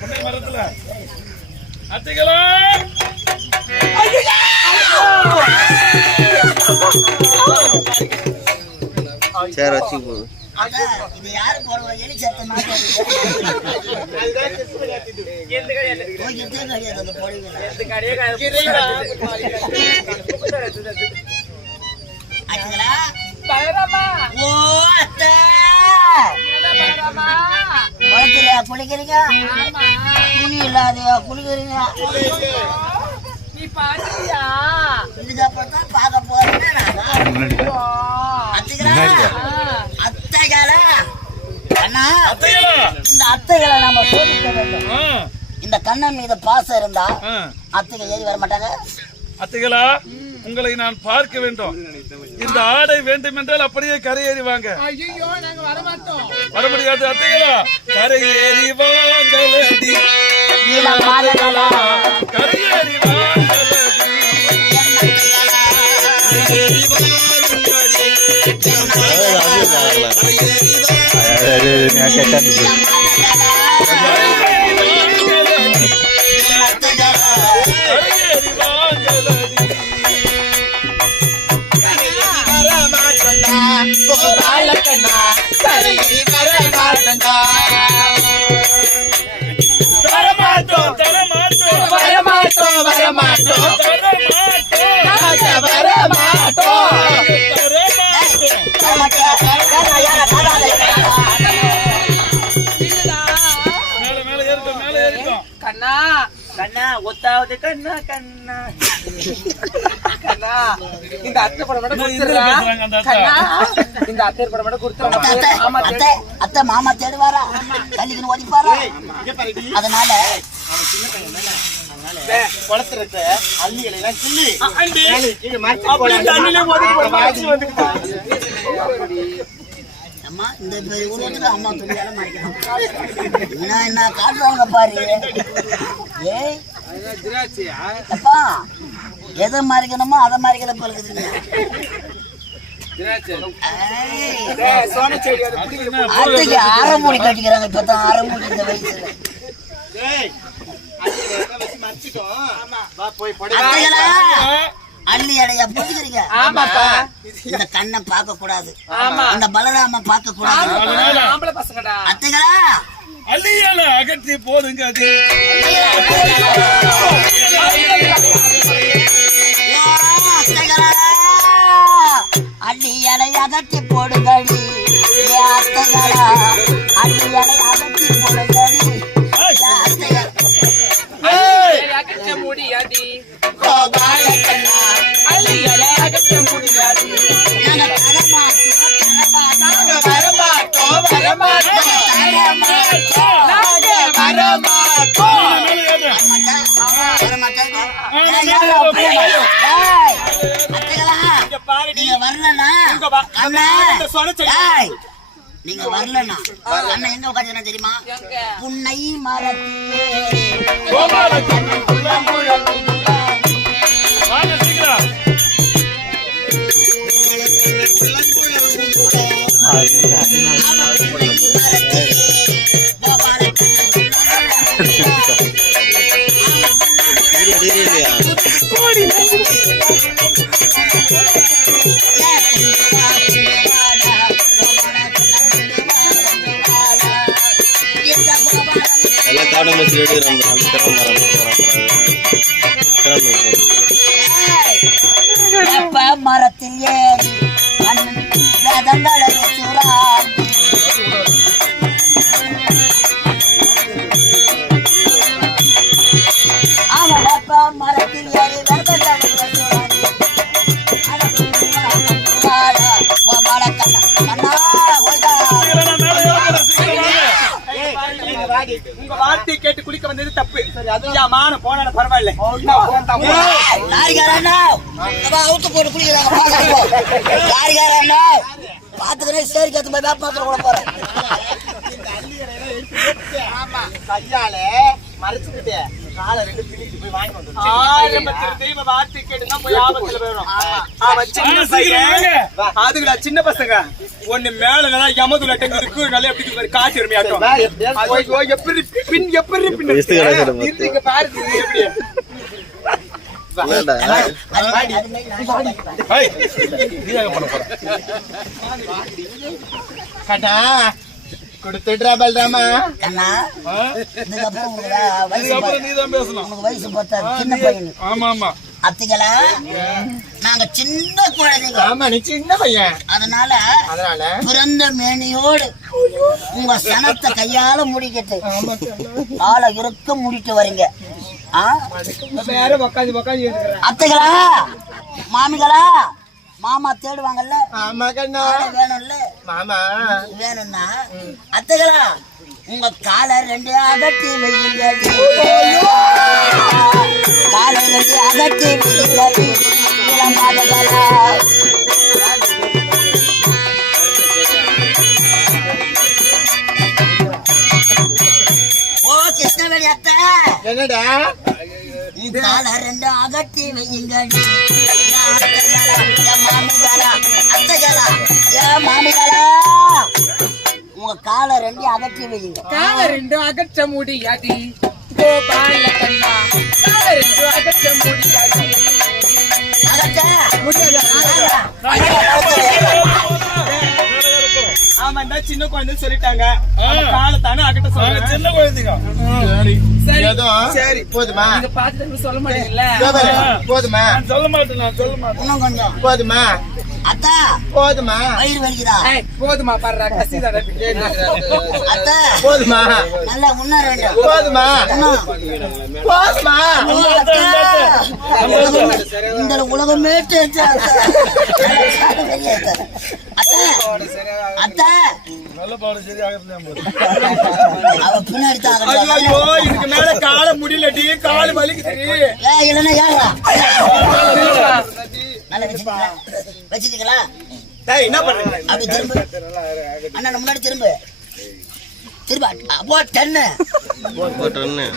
புன்னை மரத்துல அத்தைகளா சேர் வச்சு அத்தை, இது யாரு போடுவா? எலி. குளத்துல குளிக்கிறீங்க துணி இல்லாதையா குளிக்கிறீங்க நீ பாத்தியா இதுக்கப்புறம் தான் பார்க்க போறேன்னு அண்ணா அத்தைகளா இந்த அத்தைகளை நாம சோதிக்க வேண்டும். இந்த கண்ணன் மீது பாசம் இருந்தா ஆ. அத்தைகள் ஏறி வர மாட்டாங்க? அத்தைகளா உங்களை நான் பார்க்க வேண்டும். இந்த ஆடை வேண்டும் என்றால் அப்படியே கரையேறி வாங்க. ஐயோ நாங்க வர மாட்டோம் வர முடியாது அத்தைகளா? கரையேறி வாங்கலடி தரமாட்டோம் தரமாட்டோம் வரமாட்டோம் வரமாட்டோம் தரமாட்டோம் வரமாட்டோம் ஒத்தாவது கண்ணா கண்ணா. கண்ணா. இந்த அத்தை படம் மட்டும் கொடுத்துறா. கண்ணா. இந்த அத்தை படம் மட்டும் கொடுத்துறா அத்தை, ஆமா அத்தை, அத்தை மாமா தேடுவாரா? கல்லிக்கு ஓடிப்பாரா? அதனால குளத்துல இருக்க அள்ளி இலையெல்லாம் கிள்ளி. அம்மா இந்த உருவத்துல அம்மா துணியால மறைக்கணும். என்ன என்ன காட்டுறாங்க பாரு. ஏய் அப்பா எதை மறைக்கணுமோ அதை மறைக்கல பழகுதுங்க அத்தைக்கு அரைமூடி கட்டிக்கிறாங்க இப்பதான் அரைமூடி இந்த வயசுல. அத்தைகளா அள்ளி அடைய புரிஞ்சுக்கிறீங்க ஆமாப்பா. இந்த கண்ணை பார்க்க கூடாது ஆமா. இந்த பலராம பார்க்க கூடாது ஆம்பளை பசங்கடா. அத்தைகளா அள்ளியால அகற்றி போடுங்க அது. ஓ, அள்ளி அகற்றி போடுங்கடி ஏ அத்தைகளா அள்ளி இலை நீங்க வரலனா அண்ணன் எங்க உட்காந்து தெரியுமா? புன்னை காடு மசி எடுக்கிறோம் கிளம்ப மரத்தில் ஏறி வேதங்களை உங்க வார்த்தை கேட்டு குளிக்க வந்தது தப்பு. மான போன பரவாயில்ல. அவுத்து போட்டு குளிக்கிறாங்க பாத்துக்கிறேன் சரி கத்து போய் வேப்ப மாத்திரம் கூட போறேன். கையால மறைச்சுக்கிட்டு காலை ரெண்டு போய் வாங்கி வந்து ஆரம்பத்துல தெய்வ வார்த்தை கேட்டுதான் போய் ஆபத்துல போயிடும். அதுக்குடா சின்ன பசங்க. ஒண்ணு மேல நல்லா யமதுல டெங்குதுக்கு நல்லா எப்படி வருமையாட்டம் ஐயோ எப்படி பின் எப்படி பின் பாரு எப்படி கட்டா கொடுத்துடுறா பல்ராமா. கண்ணா? இதுக்கப்புறம் பேசணும். வயசு சின்ன பையன். ஆமா ஆமா அத்திகளா நாங்க சின்ன குழந்தைங்க. ஆமா நீ சின்ன பையன். அதனால அதனால? பிறந்த மேனியோடு உங்க சனத்தை கையால முடிக்கிட்டு ஆளை இருக்க முடிக்க வரீங்க. அத்தைகளா மாமிகளா? மாமா தேடுவாங்கல்ல? வேணும்ல? மாமா. வேணும்னா அத்தைகளா உங்க காலை ரெண்டு அகட்டி வையுங்க காலை ரெண்டு அகட்டி வையுங்க இளமாதகளா. ஓ கிருஷ்ணவேணி அத்தை. என்னடா? காலை ரெண்டு அகட்டி வையுங்க அத்தைகளா என் மாமிகளா அத்தைகளா என் மாமிகளா உங்க காலை ரெண்டு அகட்டி வையுங்க. கால ரெண்டு அகற்ற முடியாது. கோபால கண்ணா கால ரெண்டு அகற்ற முடியாது. அகற்ற? சின்ன குழந்தை சொல்லிட்டாங்க. காலத்தானே அகட்ட சொல்லுங்க சின்ன குழந்தைங்க சரி. போதுமா? சொல்ல மாட்டீங்கல்ல போதுமா? நான் சொல்ல மாட்டேன் நான் சொல்ல மாட்டேன். இன்னும் கொஞ்சம். போதுமா? அத்தா போதுமா? வயிறு வலிக்குதா? ஏய், போதுமா பாடுறா கசி அத்தா போதுமா? நல்லா உண்ண ரெண்டு போதுமா. போதுமா. இந்த உலகமே அத்தா. மேல கால முடியலடி கால் வலிக்குது இல்லைன்னா. நல்லா வச்சுட்டீங்களா? என்ன பண்றீங்க அப்படி திரும்ப. அண்ணா முன்னாடி திரும்ப. திரும்ப அப்போ டென்னு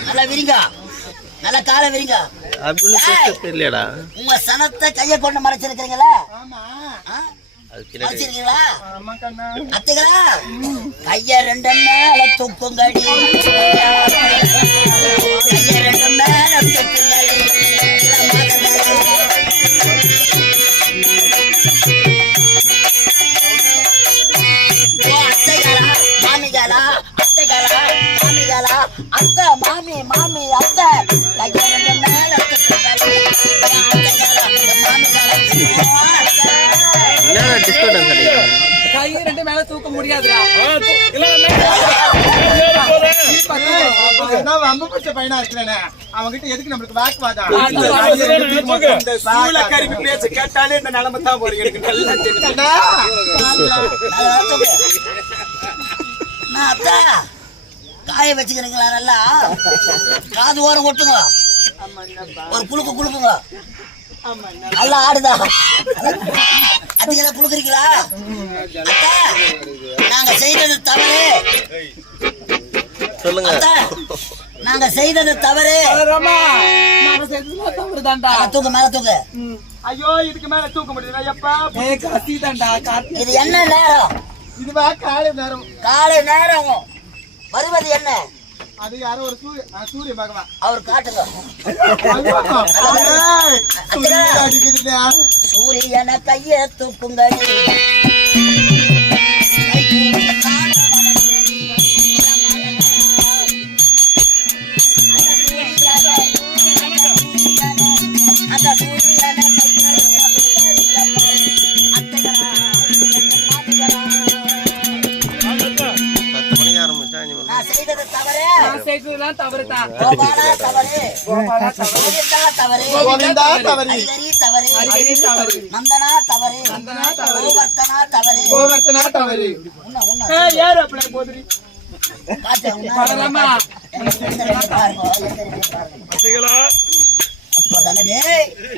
நல்லா விரிங்க. நல்லா காலை விரிங்க. தெரியலடா உங்க சனத்தை கையை கொண்டு மறைச்சிருக்கிறீங்களா? மறைச்சிருக்கீங்களா? அத்தைகளா? கைய ரெண்டு மேல தூக்குங்கடி. கைய ரெண்டு மேல தூக்குங்கடி. என்னடா டிஸ்டர்பன்ஸ் அடிக்கிறான் கை ரெண்டு மேல தூக்க முடியாதுடா. நான் வம்பு பிடிச்ச பையனா இருக்கிறேனே. அவன்கிட்ட எதுக்கு நம்மளுக்கு வாக்குவாதம் கருவி பேச்ச கேட்டாலே இந்த நிலைமை தான் போறீங்க எனக்கு நல்லா தெரியும். நான் அத்தா காய வச்சுக்கிறீங்களா நல்லா? காது ஓரம் கொட்டுங்க ஒரு குலுக்கு குலுக்குங்க நல்லா ஆடுதா? அதுக்கெல்லாம் குலுக்குறீங்களா? அத்தா நாங்க செய்தது தவறு. சொல்லுங்க. நாங்க செய்தது தவறு. தூக்கு மேல தூக்கு. ஐயோ இதுக்கு மேல தூக்க காத்து. இது என்ன நேரம்? இதுவா காலை நேரம். காலை நேரம். வருவது என்ன? அது யாரோ ஒரு சூரிய பகவான். அவர் காட்டுங்க. சூரியன் கைய தூக்குங்கடி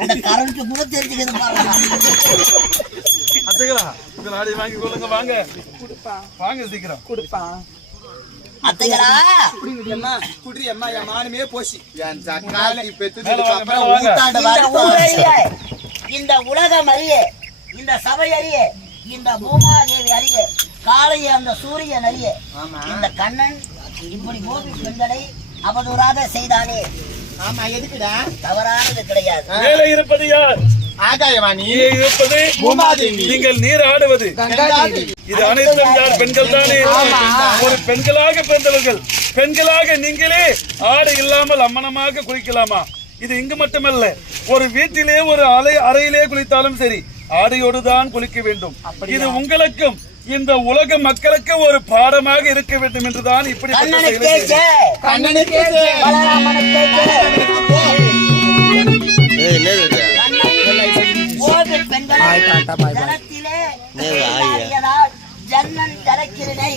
அந்த கரண்ட் கூட தெரிஞ்சுக்கிறது பாருங்க. வாங்கி கொள்ளுங்க. வாங்க. வாங்க சீக்கிரம். கொடுப்பா. அத்தைகளா குடி அம்மா என் மானமே போச்சு. என் மேல வாங்க, அப்புறம். ஊத்தாண்ட இந்த உலகம் அறிய இந்த சபை அறிய இந்த பூமாதேவி அறிய காளைய அந்த சூரியன் அறிய. ஆமா. இந்த கண்ணன் இப்படி கோபி பெண்களை அவதூறாக செய்தானே. ஆமா எதுக்குடா? தவறானது கிடையாது. மேலே இருப்பது யார்? ஆகாயவாணி. இருப்பது பூமாதேவி. நீங்கள் நீர் ஆடுவது கங்காதேவி. இது அனைத்தும் யார்? பெண்கள் தானே? ஒரு பெண்களாக பிறந்தவர்கள். பெண்களாக நீங்களே ஆடை இல்லாமல் அம்மனமாக குளிக்கலாமா? இது இங்கு மட்டுமல்ல ஒரு வீட்டிலே ஒரு அறை அறையிலே குளித்தாலும் சரி ஆடையோடு தான் குளிக்க வேண்டும். இது உங்களுக்கும் இந்த உலக மக்களுக்கு ஒரு பாடமாக இருக்க வேண்டும் என்றுதான். ஏய், என்னது ஜன்னன் தரக்கிறனை